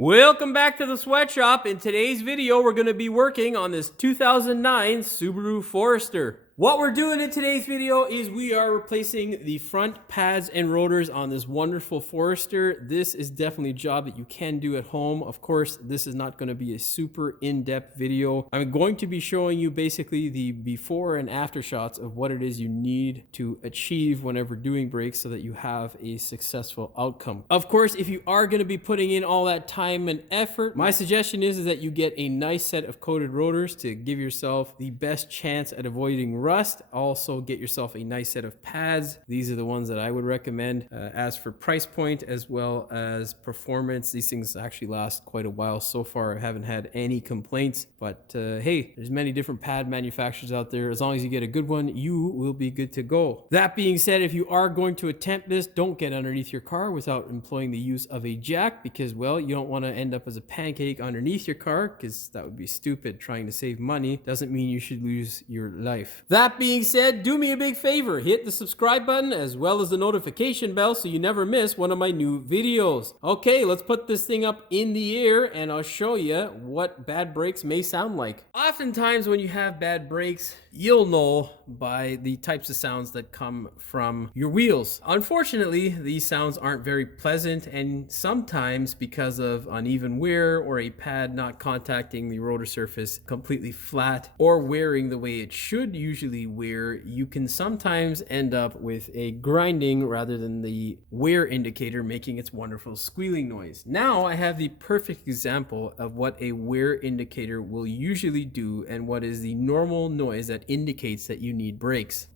Welcome back to the sweatshop. In today's video, we're going to be working on this 2009 Subaru Forester. What we're doing in today's video is we are replacing the front pads and rotors on this wonderful Forester. This is definitely a job that you can do at home. Of course, this is not going to be a super in-depth video. I'm going to be showing you basically the before and after shots of what it is you need to achieve whenever doing brakes so that you have a successful outcome. Of course, if you are going to be putting in all that time and effort, my suggestion is that you get a nice set of coated rotors to give yourself the best chance at avoiding rust. Also get yourself a nice set of pads. These are the ones that I would recommend. As for price point as well as performance, these things actually last quite a while. So far, I haven't had any complaints, but hey, there's many different pad manufacturers out there. As long as you get a good one, you will be good to go. That being said, if you are going to attempt this, don't get underneath your car without employing the use of a jack because, well, you don't want to end up as a pancake underneath your car because that would be stupid. Trying to save money doesn't mean you should lose your life. That being said, do me a big favor, hit the subscribe button as well as the notification bell so you never miss one of my new videos. Okay, let's put this thing up in the air and I'll show you what bad brakes may sound like. Oftentimes when you have bad brakes, you'll know by the types of sounds that come from your wheels. Unfortunately, these sounds aren't very pleasant, and sometimes because of uneven wear or a pad not contacting the rotor surface completely flat or wearing the way it should usually wear, you can sometimes end up with a grinding rather than the wear indicator making its wonderful squealing noise. Now I have the perfect example of what a wear indicator will usually do and what is the normal noise that indicates that you need brakes.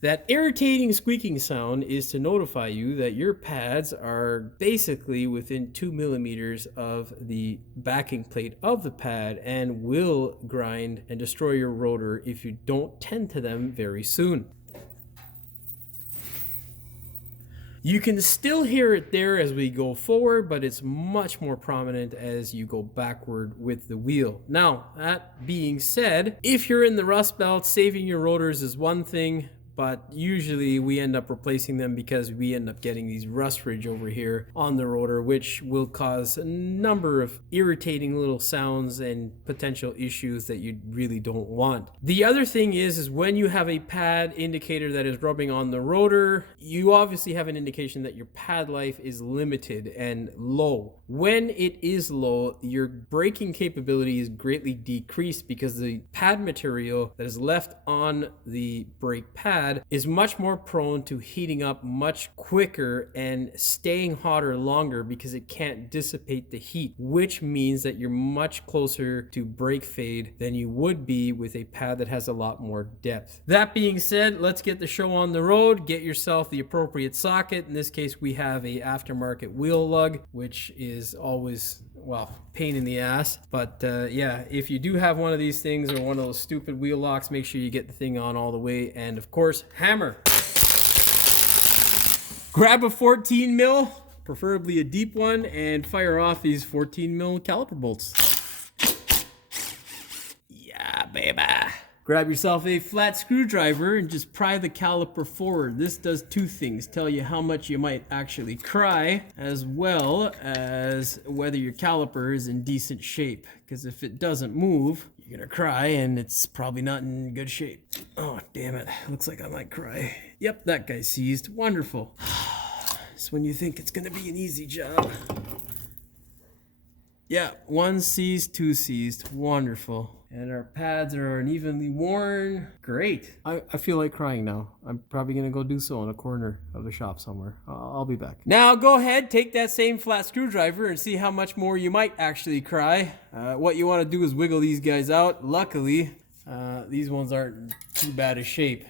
That irritating squeaking sound is to notify you that your pads are basically within 2 millimeters of the backing plate of the pad and will grind and destroy your rotor if you don't tend to them very soon. You can still hear it there as we go forward, but it's much more prominent as you go backward with the wheel. Now, that being said, if you're in the rust belt, saving your rotors is one thing, but usually we end up replacing them because we end up getting these rust ridge over here on the rotor, which will cause a number of irritating little sounds and potential issues that you really don't want. The other thing is when you have a pad indicator that is rubbing on the rotor, you obviously have an indication that your pad life is limited and low. When it is low, your braking capability is greatly decreased because the pad material that is left on the brake pad is much more prone to heating up much quicker and staying hotter longer because it can't dissipate the heat, which means that you're much closer to brake fade than you would be with a pad that has a lot more depth. That being said, let's get the show on the road. Get yourself the appropriate socket. In this case, we have a aftermarket wheel lug, which is always, well, pain in the ass. But yeah, if you do have one of these things or one of those stupid wheel locks, make sure you get the thing on all the way. And of course, hammer. Grab a 14 mil, preferably a deep one, and fire off these 14 mil caliper bolts. Yeah, baby. Grab yourself a flat screwdriver and just pry the caliper forward. This does two things: tell you how much you might actually cry, as well as whether your caliper is in decent shape. Because if it doesn't move, you're gonna cry and it's probably not in good shape. Oh, damn it. Looks like I might cry. Yep, that guy's seized. Wonderful. It's when you think it's gonna be an easy job. Yeah, one seized, two seized. Wonderful. And our pads are unevenly worn. Great. I feel like crying now. I'm probably going to go do so in a corner of the shop somewhere. I'll be back. Now go ahead, take that same flat screwdriver and see how much more you might actually cry. What you want to do is wiggle these guys out. Luckily, these ones aren't too bad a shape.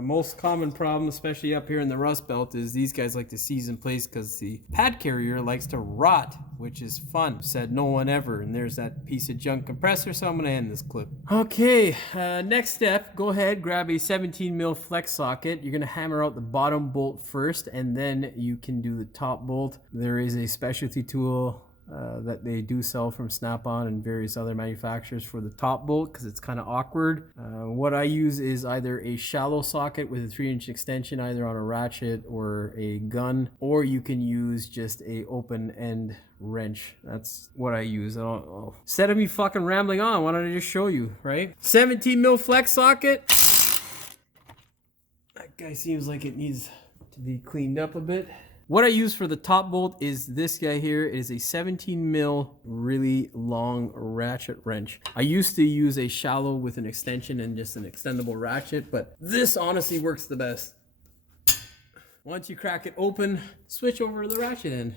Most common problem, especially up here in the rust belt, is these guys like to seize in place because the pad carrier likes to rot, which is fun. Said no one ever. And there's that piece of junk compressor, so I'm going to end this clip. Okay, next step, go ahead, grab a 17 mil flex socket. You're going to hammer out the bottom bolt first, and then you can do the top bolt. There is a specialty tool that they do sell from Snap-on and various other manufacturers for the top bolt because it's kind of awkward. What I use is either a shallow socket with a 3-inch extension either on a ratchet or a gun, or you can use just a open end wrench. That's what I use. Instead of me fucking rambling on, why don't I just show you, right? 17 mil flex socket. That guy seems like it needs to be cleaned up a bit. What I use for the top bolt is this guy here. It is a 17 mil really long ratchet wrench. I used to use a shallow with an extension and just an extendable ratchet, but this honestly works the best. Once you crack it open, switch over to the ratchet end.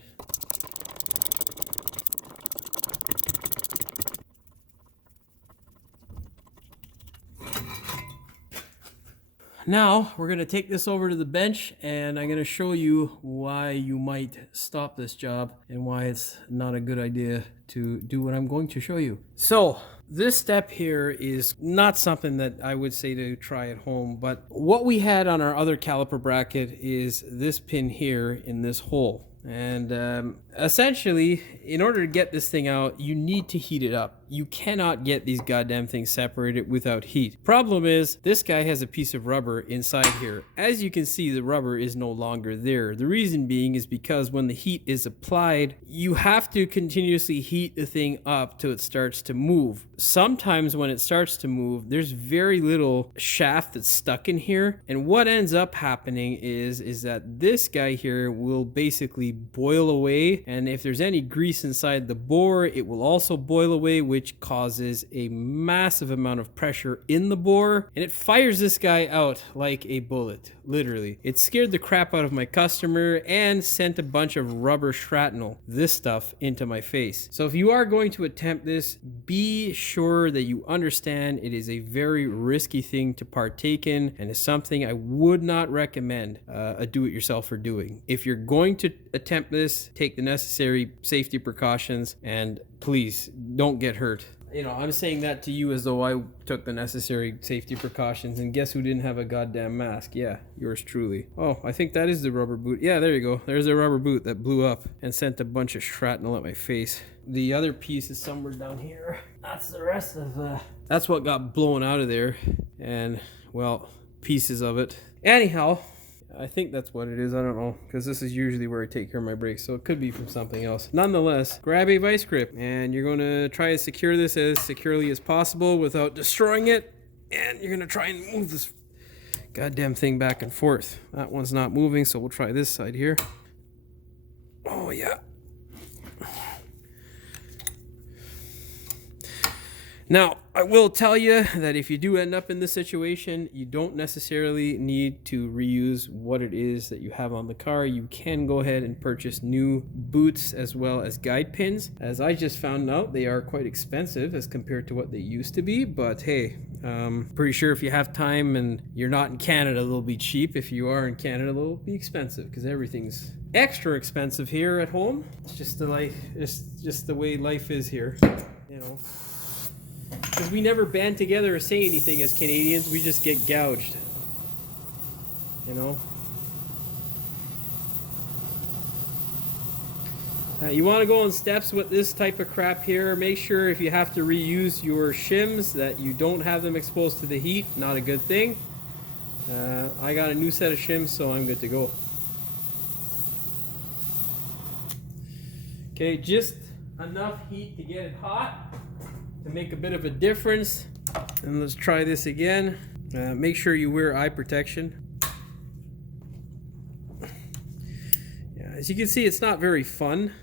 Now we're going to take this over to the bench and I'm going to show you why you might stop this job and why it's not a good idea to do what I'm going to show you. So this step here is not something that I would say to try at home, but what we had on our other caliper bracket is this pin here in this hole. And essentially, in order to get this thing out, you need to heat it up. You cannot get these goddamn things separated without heat. Problem is, this guy has a piece of rubber inside here. As you can see, the rubber is no longer there. The reason being is because when the heat is applied, you have to continuously heat the thing up till it starts to move. Sometimes when it starts to move, there's very little shaft that's stuck in here. And what ends up happening is that this guy here will basically boil away. And if there's any grease inside the bore, it will also boil away, which causes a massive amount of pressure in the bore, and it fires this guy out like a bullet, literally. It scared the crap out of my customer and sent a bunch of rubber shrapnel, this stuff, into my face. So if you are going to attempt this, be sure that you understand it is a very risky thing to partake in and is something I would not recommend a do-it-yourselfer doing. If you're going to attempt this, take the necessary safety precautions and please don't get hurt. You know, I'm saying that to you as though I took the necessary safety precautions, and guess who didn't have a goddamn mask? Yeah, yours truly. Oh, I think that is the rubber boot. Yeah, there you go. There's a rubber boot that blew up and sent a bunch of shrapnel at my face. The other piece is somewhere down here. That's the rest of that's what got blown out of there, and well, pieces of it. Anyhow, I think that's what it is. I don't know, because this is usually where I take care of my brakes, so it could be from something else. Nonetheless, grab a vice grip, and you're going to try to secure this as securely as possible without destroying it, and you're going to try and move this goddamn thing back and forth. That one's not moving, so we'll try this side here. Oh, yeah. Now, I will tell you that if you do end up in this situation, you don't necessarily need to reuse what it is that you have on the car. You can go ahead and purchase new boots as well as guide pins. As I just found out, they are quite expensive as compared to what they used to be, but hey, pretty sure if you have time and you're not in Canada, they'll be cheap. If you are in Canada, they'll be expensive because everything's extra expensive here at home. It's just the way life is here, you know. Because we never band together or say anything as Canadians, we just get gouged. You know? You want to go on steps with this type of crap here. Make sure if you have to reuse your shims that you don't have them exposed to the heat. Not a good thing. I got a new set of shims, so I'm good to go. Okay, just enough heat to get it hot to make a bit of a difference. And let's try this again. Make sure you wear eye protection. Yeah, as you can see, it's not very fun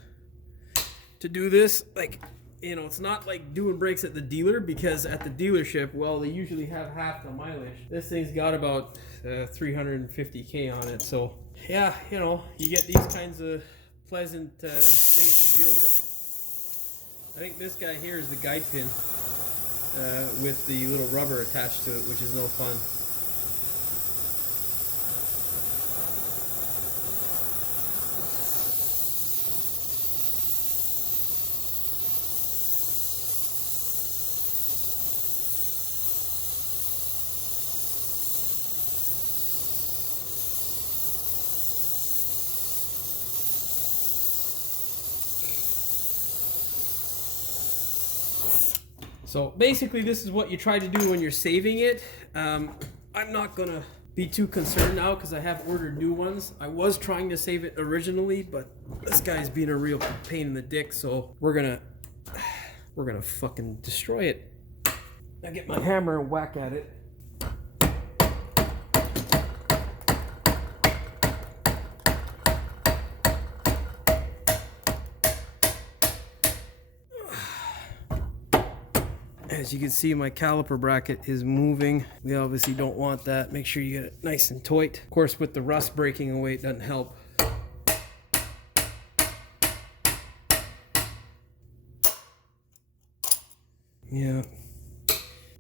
to do this. Like, you know, it's not like doing brakes at the dealer, because at the dealership, well, they usually have half the mileage. This thing's got about 350k on it. So yeah, you know, you get these kinds of pleasant things to deal with. I think this guy here is the guide pin with the little rubber attached to it, which is no fun. So basically this is what you try to do when you're saving it. I'm not gonna be too concerned now because I have ordered new ones. I was trying to save it originally, but this guy's being a real pain in the dick, so we're gonna fucking destroy it. I get my hammer and whack at it. As you can see, my caliper bracket is moving. We obviously don't want that. Make sure you get it nice and tight. Of course, with the rust breaking away, it doesn't help. Yeah.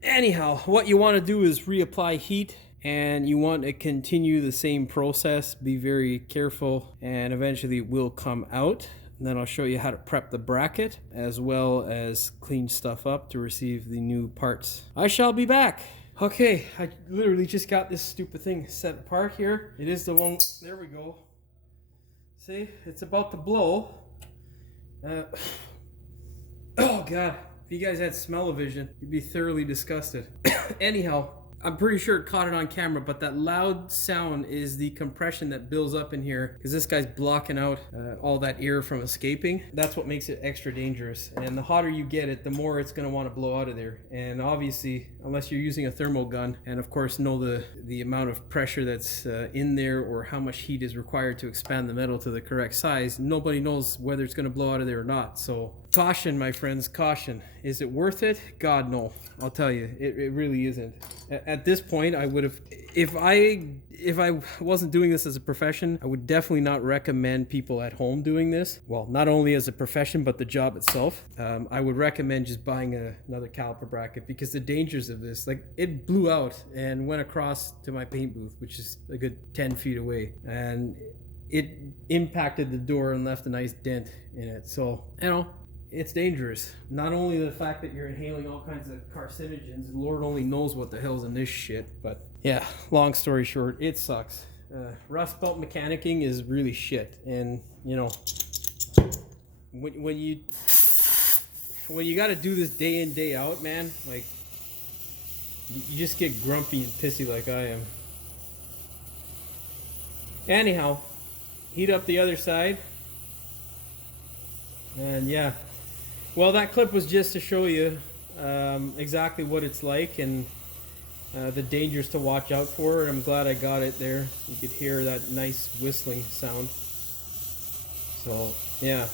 Anyhow, what you want to do is reapply heat, and you want to continue the same process. Be very careful, and eventually it will come out. And then I'll show you how to prep the bracket as well as clean stuff up to receive the new parts. I shall be back. Okay, I literally just got this stupid thing set apart here. It is the one, there we go. See, it's about to blow. Oh God, if you guys had smell-o-vision, you'd be thoroughly disgusted. Anyhow, I'm pretty sure it caught it on camera, but that loud sound is the compression that builds up in here because this guy's blocking out all that air from escaping. That's what makes it extra dangerous. And the hotter you get it, the more it's going to want to blow out of there. And obviously, unless you're using a thermal gun, and of course know the amount of pressure that's in there or how much heat is required to expand the metal to the correct size, nobody knows whether it's going to blow out of there or not. So caution, my friends, caution. Is it worth it? God, no. I'll tell you, it really isn't. At this point, I would have, if I wasn't doing this as a profession, I would definitely not recommend people at home doing this. Well, not only as a profession, but the job itself. I would recommend just buying another caliper bracket because the dangers of this, like it blew out and went across to my paint booth, which is a good 10 feet away. And it impacted the door and left a nice dent in it. So, you know, it's dangerous. Not only the fact that you're inhaling all kinds of carcinogens, Lord only knows what the hell's in this shit, but yeah, long story short, it sucks. Rust belt mechanicking is really shit, and you know, when you got to do this day in, day out, man, like you just get grumpy and pissy like I am. Anyhow, heat up the other side, and yeah. Well, that clip was just to show you exactly what it's like and the dangers to watch out for. And I'm glad I got it there. You could hear that nice whistling sound. So, yeah.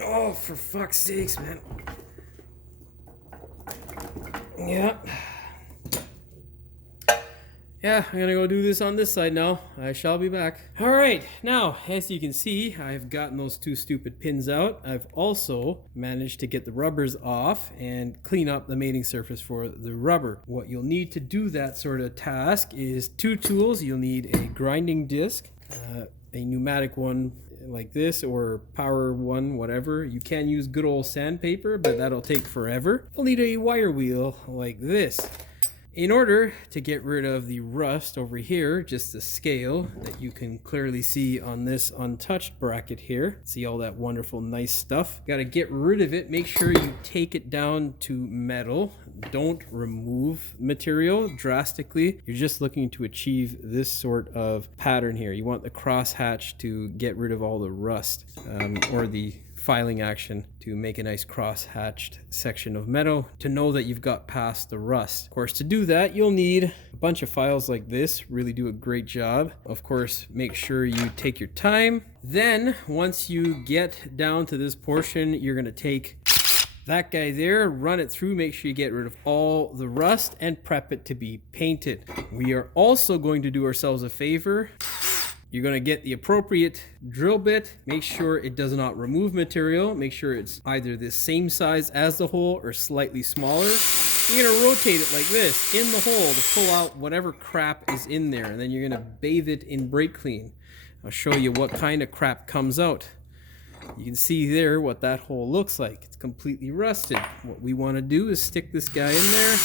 Oh, for fuck's sakes, man. Yeah. Yeah, I'm gonna go do this on this side now. I shall be back. All right, now, as you can see, I've gotten those two stupid pins out. I've also managed to get the rubbers off and clean up the mating surface for the rubber. What you'll need to do that sort of task is two tools. You'll need a grinding disc, a pneumatic one like this, or power one, whatever. You can use good old sandpaper, but that'll take forever. You'll need a wire wheel like this. In order to get rid of the rust over here, just the scale that you can clearly see on this untouched bracket here, see all that wonderful nice stuff. Got to get rid of it. Make sure you take it down to metal. Don't remove material drastically. You're just looking to achieve this sort of pattern here. You want the cross hatch to get rid of all the rust, or the filing action to make a nice cross-hatched section of metal to know that you've got past the rust. Of course, to do that, you'll need a bunch of files like this. Really do a great job. Of course, make sure you take your time. Then, once you get down to this portion, you're going to take that guy there, run it through, make sure you get rid of all the rust and prep it to be painted. We are also going to do ourselves a favor. You're going to get the appropriate drill bit. Make sure it does not remove material. Make sure it's either the same size as the hole or slightly smaller. You're going to rotate it like this in the hole to pull out whatever crap is in there. And then you're going to bathe it in brake clean. I'll show you what kind of crap comes out. You can see there what that hole looks like. It's completely rusted. What we want to do is stick this guy in there.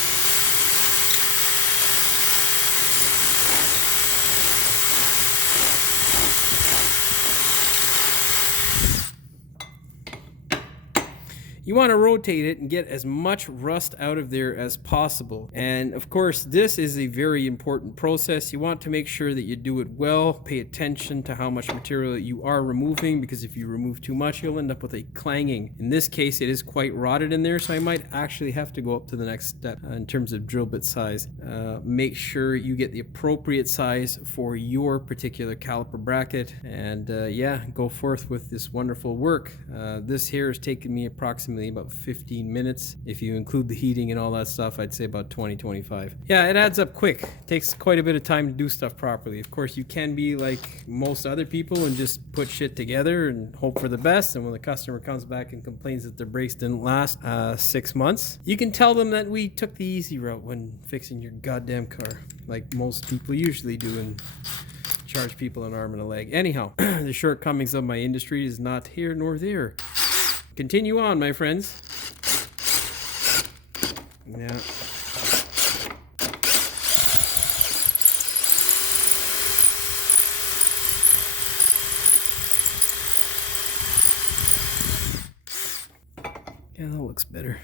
you want to rotate it and get as much rust out of there as possible. And of course, this is a very important process. You want to make sure that you do it well. Pay attention to how much material you are removing, because if you remove too much, you'll end up with a clanging. In this case, it is quite rotted in there, so I might actually have to go up to the next step in terms of drill bit size. Make sure you get the appropriate size for your particular caliper bracket, and yeah, go forth with this wonderful work. This here has taken me approximately about 15 minutes. If you include the heating and all that stuff, I'd say about 20-25. Yeah, it adds up quick. It takes quite a bit of time to do stuff properly. Of course, you can be like most other people and just put shit together and hope for the best, and when the customer comes back and complains that their brakes didn't last 6 months, you can tell them that we took the easy route when fixing your goddamn car, like most people usually do, and charge people an arm and a leg. Anyhow, the shortcomings of my industry is not here nor there. Continue on, my friends. Yeah. Yeah, that looks better.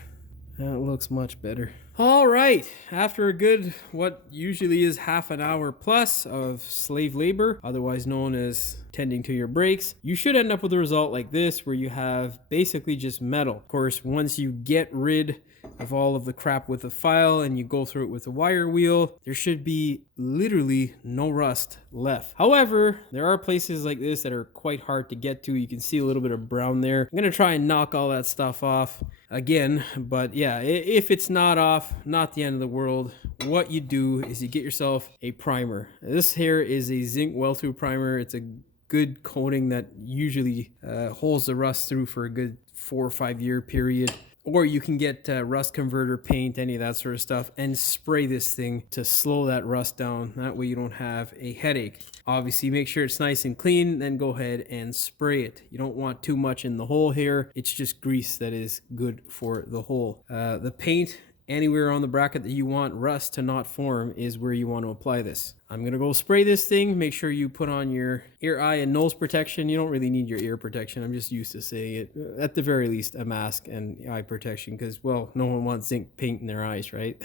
That looks much better. All right, after a good, what usually is half an hour plus of slave labor, otherwise known as tending to your brakes, you should end up with a result like this, where you have basically just metal. Of course, once you get rid of all of the crap with the file and you go through it with a wire wheel, there should be literally no rust left. However, there are places like this that are quite hard to get to. You can see a little bit of brown there. I'm gonna try and knock all that stuff off again, but yeah, if it's not off, not the end of the world. What you do is you get yourself a primer. This here is a zinc well-through primer. It's a good coating that usually holds the rust through for a good 4 or 5 year period. Or you can get rust converter paint, any of that sort of stuff, and spray this thing to slow that rust down. That way you don't have a headache. Obviously, make sure it's nice and clean, then go ahead and spray it. You don't want too much in the hole here. It's just grease that is good for the hole. The paint, anywhere on the bracket that you want rust to not form, is where you want to apply this. I'm gonna go spray this thing. Make sure you put on your ear, eye, and nose protection. You don't really need your ear protection. I'm just used to saying it. At the very least, a mask and eye protection, because, well, no one wants zinc paint in their eyes, right?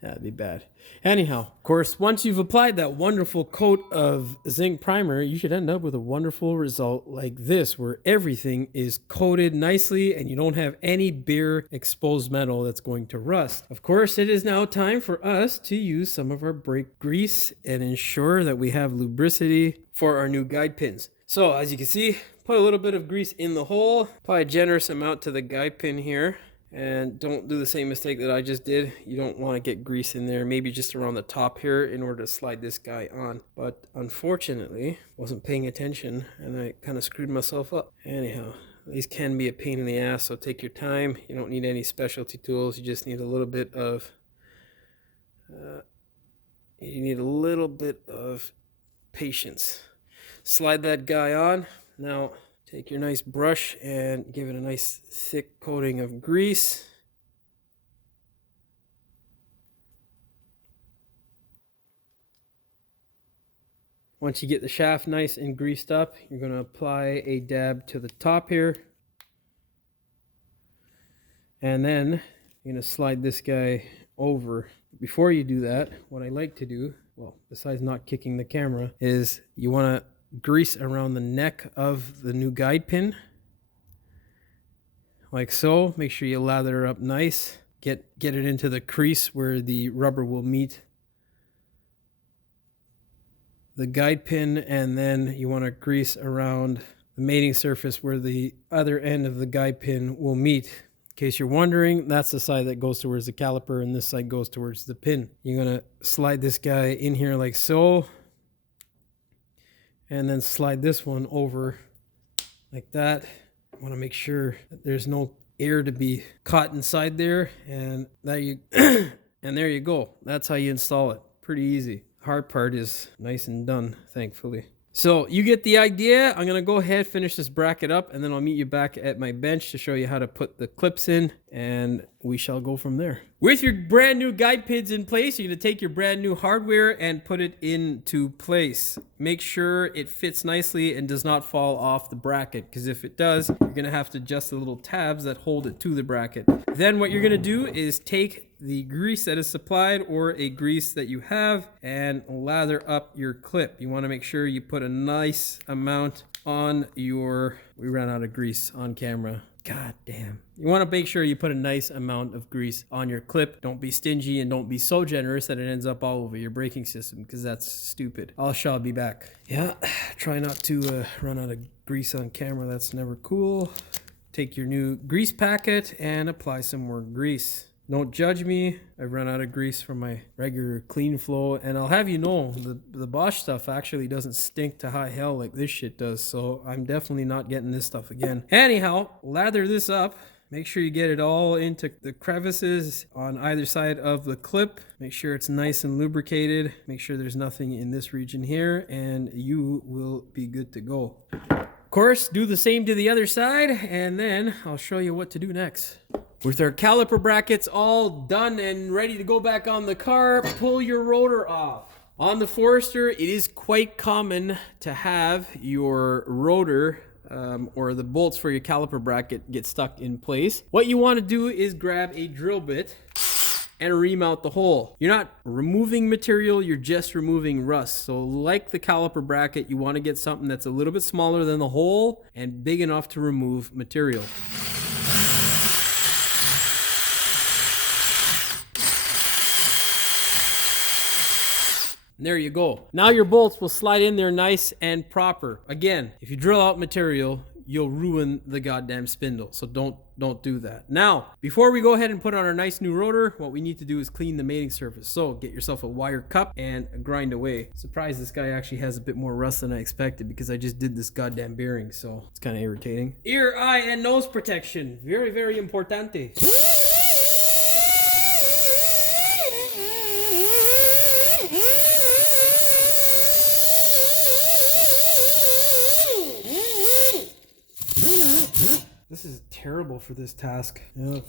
That'd be bad. Anyhow, of course, once you've applied that wonderful coat of zinc primer, you should end up with a wonderful result like this, where everything is coated nicely and you don't have any bare exposed metal that's going to rust. Of course, it is now time for us to use some of our brake grease and ensure that we have lubricity for our new guide pins. So as you can see, put a little bit of grease in the hole, apply a generous amount to the guide pin here. And don't do the same mistake that I just did. You don't want to get grease in there, maybe just around the top here in order to slide this guy on. But unfortunately, wasn't paying attention and I kind of screwed myself up. Anyhow, these can be a pain in the ass, so take your time. You don't need any specialty tools. You just need a little bit of patience. Slide that guy on. Now take your nice brush and give it a nice thick coating of grease. Once you get the shaft nice and greased up, you're going to apply a dab to the top here. And then you're going to slide this guy over. Before you do that, what I like to do, well, besides not kicking the camera, is you want to grease around the neck of the new guide pin, like so. Make sure you lather it up nice. Get it into the crease where the rubber will meet the guide pin, and then you want to grease around the mating surface where the other end of the guide pin will meet. In case you're wondering, that's the side that goes towards the caliper and this side goes towards the pin. You're going to slide this guy in here like so, and then slide this one over like that. I want to make sure that there's no air to be caught inside there, and there you go. That's how you install it. Pretty easy. Hard part is nice and done, thankfully. So you get the idea. I'm going to go ahead, finish this bracket up, and then I'll meet you back at my bench to show you how to put the clips in, and we shall go from there. With your brand new guide pins in place, you're going to take your brand new hardware and put it into place. Make sure it fits nicely and does not fall off the bracket, because if it does, you're going to have to adjust the little tabs that hold it to the bracket. Then what you're going to do is take the grease that is supplied or a grease that you have and lather up your clip. You want to make sure you put a nice amount on your... We ran out of grease on camera. God damn. You want to make sure you put a nice amount of grease on your clip. Don't be stingy and don't be so generous that it ends up all over your braking system, because that's stupid. I shall be back. Yeah, try not to run out of grease on camera. That's never cool. Take your new grease packet and apply some more grease. Don't judge me. I've run out of grease from my regular clean flow, and I'll have you know, the Bosch stuff actually doesn't stink to high hell like this shit does, so I'm definitely not getting this stuff again. Anyhow, lather this up. Make sure you get it all into the crevices on either side of the clip. Make sure it's nice and lubricated. Make sure there's nothing in this region here, and you will be good to go. Of course, do the same to the other side, and then I'll show you what to do next. With our caliper brackets all done and ready to go back on the car, pull your rotor off. On the Forester, it is quite common to have your rotor or the bolts for your caliper bracket get stuck in place. What you want to do is grab a drill bit and remount the hole. You're not removing material, you're just removing rust. So like the caliper bracket, you want to get something that's a little bit smaller than the hole and big enough to remove material. And there you go. Now your bolts will slide in there nice and proper. Again, if you drill out material, you'll ruin the goddamn spindle. So don't do that. Now, before we go ahead and put on our nice new rotor, what we need to do is clean the mating surface. So get yourself a wire cup and grind away. Surprised this guy actually has a bit more rust than I expected, because I just did this goddamn bearing. So it's kind of irritating. Ear, eye, and nose protection. Very, very importante. This is terrible for this task. Yep.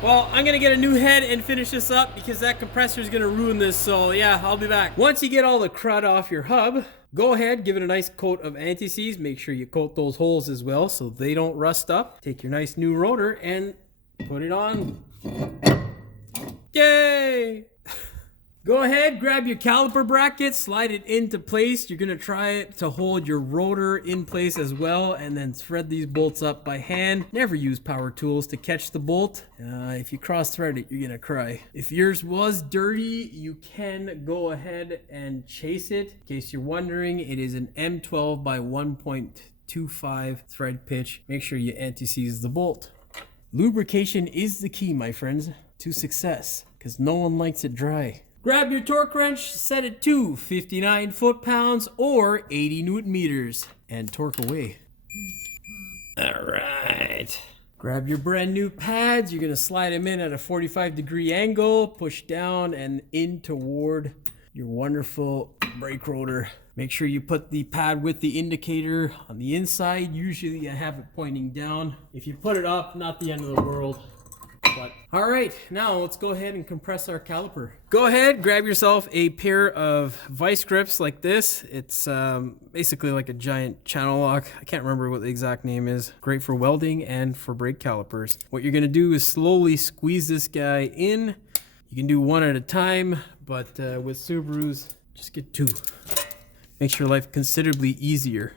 Well, I'm gonna get a new head and finish this up, because that compressor is gonna ruin this. So yeah, I'll be back. Once you get all the crud off your hub, go ahead, give it a nice coat of anti-seize. Make sure you coat those holes as well so they don't rust up. Take your nice new rotor and put it on. Yay! Go ahead, grab your caliper bracket, slide it into place. You're going to try it to hold your rotor in place as well, and then thread these bolts up by hand. Never use power tools to catch the bolt. If you cross thread it, you're going to cry. If yours was dirty, you can go ahead and chase it. In case you're wondering, it is an M12 by 1.25 thread pitch. Make sure you anti-seize the bolt. Lubrication is the key, my friends, to success, because no one likes it dry. Grab your torque wrench, set it to 59 foot-pounds or 80 newton meters, and torque away. All right. Grab your brand new pads. You're going to slide them in at a 45-degree angle, push down and in toward your wonderful brake rotor. Make sure you put the pad with the indicator on the inside. Usually I have it pointing down. If you put it up, not the end of the world. But all right, now let's go ahead and compress our caliper. Go ahead, grab yourself a pair of vice grips like this. It's basically like a giant channel lock. I can't remember what the exact name is. Great for welding and for brake calipers. What you're gonna do is slowly squeeze this guy in. You can do one at a time, but with Subarus, just get two. Makes your life considerably easier.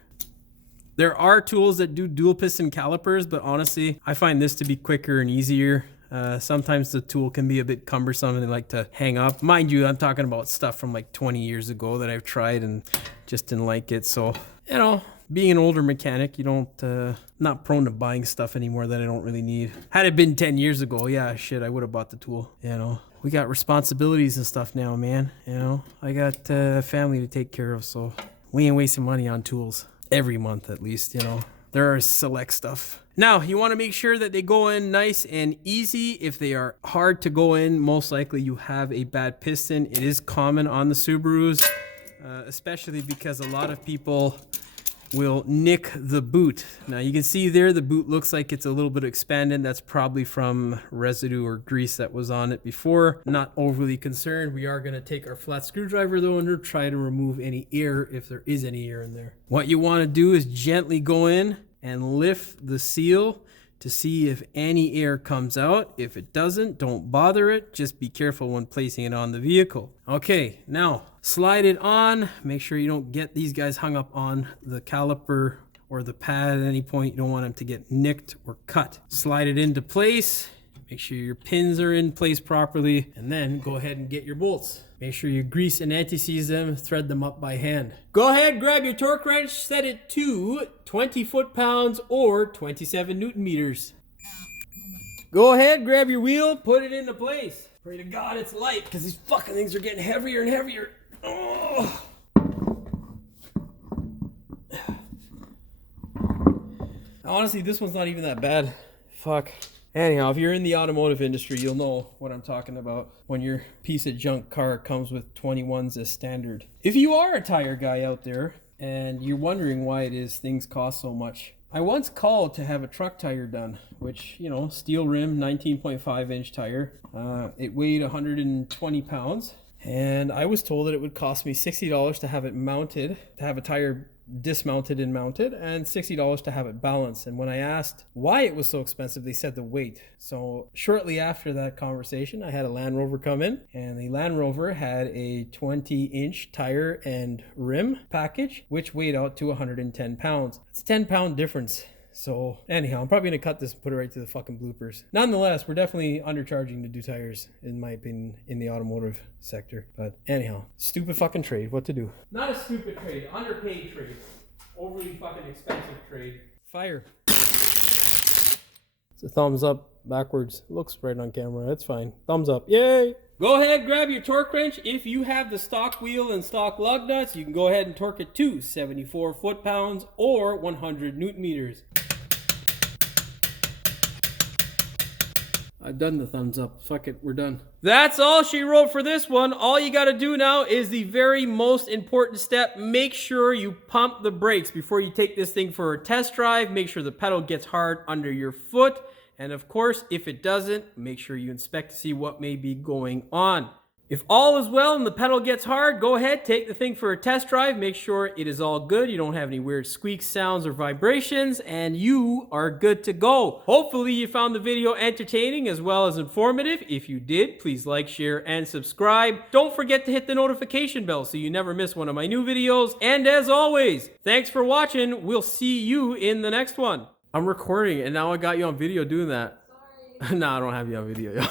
There are tools that do dual piston calipers, but honestly, I find this to be quicker and easier. Sometimes the tool can be a bit cumbersome and they like to hang up. Mind you, I'm talking about stuff from like 20 years ago that I've tried and just didn't like it. So, you know, being an older mechanic, you don't, not prone to buying stuff anymore that I don't really need. Had it been 10 years ago, yeah, shit, I would have bought the tool, you know. We got responsibilities and stuff now, man, you know. I got a family to take care of, so we ain't wasting money on tools. Every month at least, you know. There are select stuff. Now, you want to make sure that they go in nice and easy. If they are hard to go in, most likely you have a bad piston. It is common on the Subarus, especially because a lot of people will nick the boot. Now you can see there the boot looks like it's a little bit expanded. That's probably from residue or grease that was on it before. Not overly concerned. We are going to take our flat screwdriver though and try to remove any air if there is any air in there. What you want to do is gently go in and lift the seal to see if any air comes out. If it doesn't, don't bother it. Just be careful when placing it on the vehicle. Okay, now slide it on. Make sure you don't get these guys hung up on the caliper or the pad at any point. You don't want them to get nicked or cut. Slide it into place. Make sure your pins are in place properly, and then go ahead and get your bolts. Make sure you grease and anti-seize them, thread them up by hand. Go ahead, grab your torque wrench, set it to 20 foot-pounds or 27 Newton meters. Go ahead, grab your wheel, put it into place. Pray to God it's light, because these fucking things are getting heavier and heavier. Oh. Honestly, this one's not even that bad. Fuck. Anyhow, if you're in the automotive industry, you'll know what I'm talking about when your piece of junk car comes with 21s as standard. If you are a tire guy out there and you're wondering why it is things cost so much, I once called to have a truck tire done, which, you know, steel rim, 19.5 inch tire. It weighed 120 pounds, and I was told that it would cost me $60 to have it mounted, to have a tire dismounted and mounted, and $60 to have it balanced. And when I asked why it was so expensive, they said the weight. So shortly after that conversation, I had a Land Rover come in, and the Land Rover had a 20-inch tire and rim package, which weighed out to 110 pounds. It's a 10-pound difference. So anyhow, I'm probably gonna cut this and put it right to the fucking bloopers. Nonetheless, we're definitely undercharging to do tires, in my opinion, in the automotive sector. But anyhow, stupid fucking trade. What to do? Not a stupid trade, underpaid trade, overly fucking expensive trade. Fire. It's a thumbs up backwards. Looks right on camera. That's fine. Thumbs up. Yay! Go ahead, grab your torque wrench. If you have the stock wheel and stock lug nuts, you can go ahead and torque it to 74 foot-pounds or 100 Newton meters. I've done the thumbs up. Fuck it, we're done. That's all she wrote for this one. All you gotta do now is the very most important step. Make sure you pump the brakes before you take this thing for a test drive. Make sure the pedal gets hard under your foot. And of course, if it doesn't, make sure you inspect to see what may be going on. If all is well and the pedal gets hard, go ahead, take the thing for a test drive. Make sure it is all good. You don't have any weird squeaks, sounds, or vibrations, and you are good to go. Hopefully you found the video entertaining as well as informative. If you did, please like, share, and subscribe. Don't forget to hit the notification bell so you never miss one of my new videos. And as always, thanks for watching. We'll see you in the next one. I'm recording, and now I got you on video doing that. Sorry. No, I don't have you on video.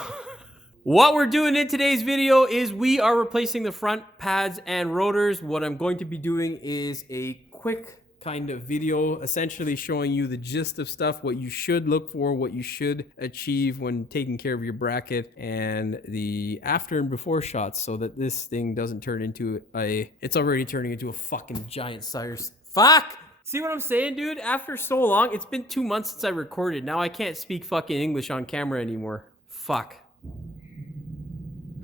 What we're doing in today's video is we are replacing the front pads and rotors. What I'm going to be doing is a quick kind of video, essentially showing you the gist of stuff, what you should look for, what you should achieve when taking care of your bracket, and the after and before shots so that this thing doesn't turn into it's already turning into a fucking giant size. Fuck! See what I'm saying, dude? After so long, it's been 2 months since I recorded. Now I can't speak fucking English on camera anymore. Fuck.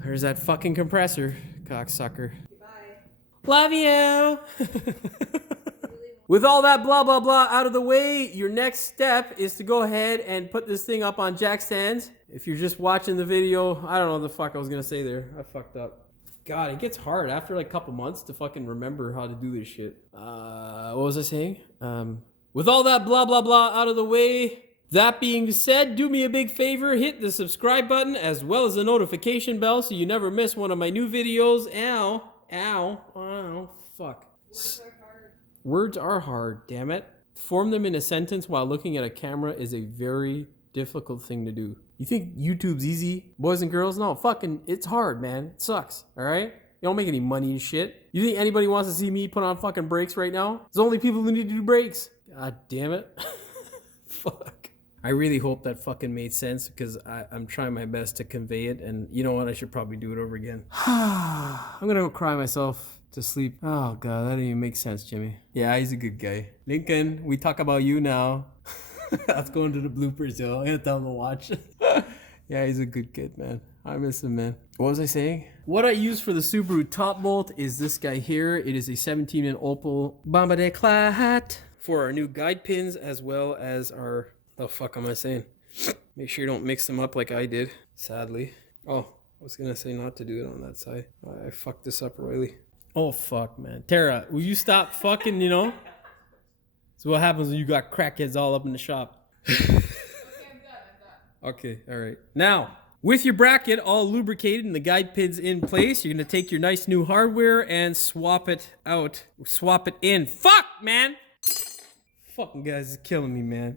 There's that fucking compressor, cocksucker. Goodbye. Love you. With all that blah, blah, blah out of the way, your next step is to go ahead and put this thing up on jack stands. If you're just watching the video, I don't know what the fuck I was gonna say there. I fucked up. God, it gets hard after like a couple months to fucking remember how to do this shit. What was I saying? With all that blah, blah, blah out of the way, that being said, do me a big favor, hit the subscribe button as well as the notification bell so you never miss one of my new videos. Ow, ow, ow, fuck. Words are hard, damn it. Form them in a sentence while looking at a camera is a very difficult thing to do. You think YouTube's easy, boys and girls? No, fucking, it's hard, man. It sucks, all right? You don't make any money and shit. You think anybody wants to see me put on fucking brakes right now? There's only people who need to do brakes. God damn it. Fuck. I really hope that fucking made sense because I'm trying my best to convey it, and you know what? I should probably do it over again. I'm gonna go cry myself to sleep. Oh god, that didn't even make sense, Jimmy. Yeah, he's a good guy. Lincoln, we talk about you now. Let's go into the bloopers, yo. I'm gonna tell him to watch. Yeah, he's a good kid, man. I miss him, man. What was I saying? What I use for the Subaru top bolt is this guy here. It is a 17-inch Opel Bomba de Clat for our new guide pins, as well as our... The fuck am I saying? Make sure you don't mix them up like I did, sadly. Oh, I was gonna say not to do it on that side. I fucked this up royally. Oh fuck, man. Tara, will you stop fucking, you know? So what happens when you got crackheads all up in the shop? Okay, I'm done. Okay, all right. Now, with your bracket all lubricated and the guide pins in place, you're gonna take your nice new hardware and swap it out. Swap it in. Fuck, man! Fucking guys is killing me, man.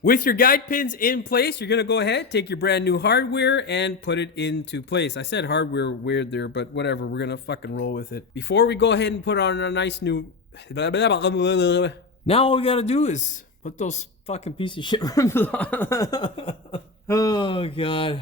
With your guide pins in place, you're gonna go ahead, take your brand new hardware and put it into place. I said hardware weird there, but whatever, we're gonna fucking roll with it. Before we go ahead and put on a nice new... Now all we gotta do is put those fucking piece of shit rims on. Oh god.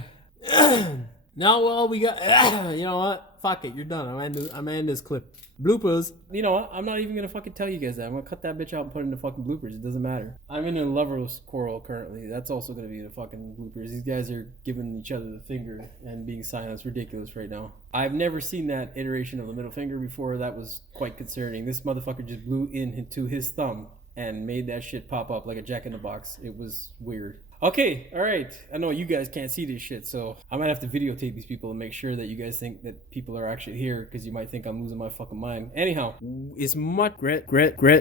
Now all we got... You know what? Fuck it, you're done. I'm gonna end this clip. Bloopers. You know what? I'm not even gonna fucking tell you guys that. I'm gonna cut that bitch out and put it in the fucking bloopers. It doesn't matter. I'm in a lover's quarrel currently. That's also gonna be the fucking bloopers. These guys are giving each other the finger and being silent. It's ridiculous right now. I've never seen that iteration of the middle finger before. That was quite concerning. This motherfucker just blew into his thumb and made that shit pop up like a jack-in-the-box. It was weird. Okay, all right. I know you guys can't see this shit, so I might have to videotape these people and make sure that you guys think that people are actually here, because you might think I'm losing my fucking mind. Anyhow, as much grit